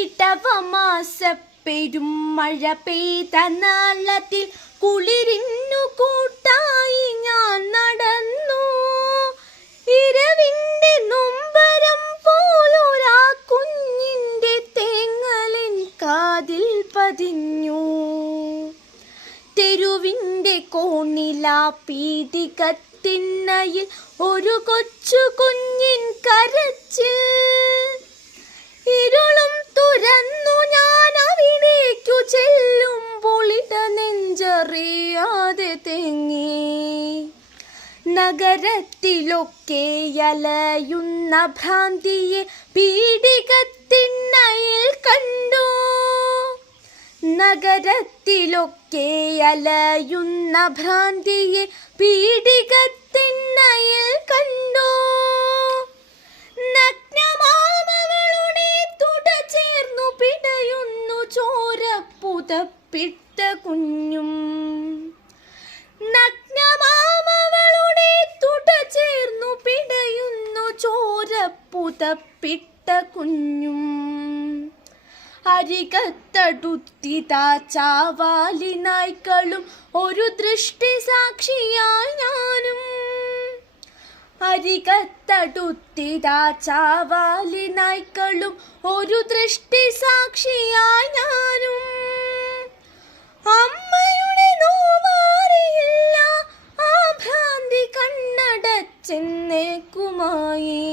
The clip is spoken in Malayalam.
ഇടവമാസ പെരും മഴ പെയ്ത നാളത്തിൽ കുളിരിന്നു കൂട്ടായി ഞാൻ നടന്നു. ഇരവിന്റെ നൊമ്പരം പോലൊരാ കുഞ്ഞിന്റെ തേങ്ങലിൻ കാതിൽ പതിഞ്ഞു. തെരുവിന്റെ കോണിലാ പീടികത്തിണ്ണയിൽ ഒരു കൊച്ചു കുഞ്ഞിൻ കരച്ചിൽ. ഇരുളും തുറന്നു ഞാൻ അവിടേക്കു ചെല്ലുമ്പോൾ നെഞ്ചറിയാതെ തേങ്ങി. നഗരത്തിലൊക്കെ അലയുന്ന ഭ്രാന്തിയെ പീടികത്തിണ്ണയിൽ കണ്ടു. നഗരത്തിലൊക്കെ അലയുന്ന ഭ്രാന്തിയെ പീടികത്തിണ്ണയിൽ കണ്ടു. നഗ്നമാമവളുടെ തുട ചേർന്നു പിടയുന്നു ചോരപ്പുതപ്പിട്ട കുഞ്ഞും. നഗ്നമാമവളുടെ തുട ചേർന്നു പിടയുന്നു ചോരപ്പുതപ്പിട്ട കുഞ്ഞും. അരികത്തടുത്തിതാ ചാവാലി നായ്ക്കളും ഒരു ദൃഷ്ടി സാക്ഷിയായി ഞാനും. അരികത്തടുത്തിതാ ചാവാലി നായ്ക്കളും ഒരു ദൃഷ്ടി സാക്ഷിയായി ഞാനും. അമ്മയുടെ നോവാറിയില്ല ആ ഭ്രാന്തി കണ്ണടച്ചെന്നേക്കുമായി.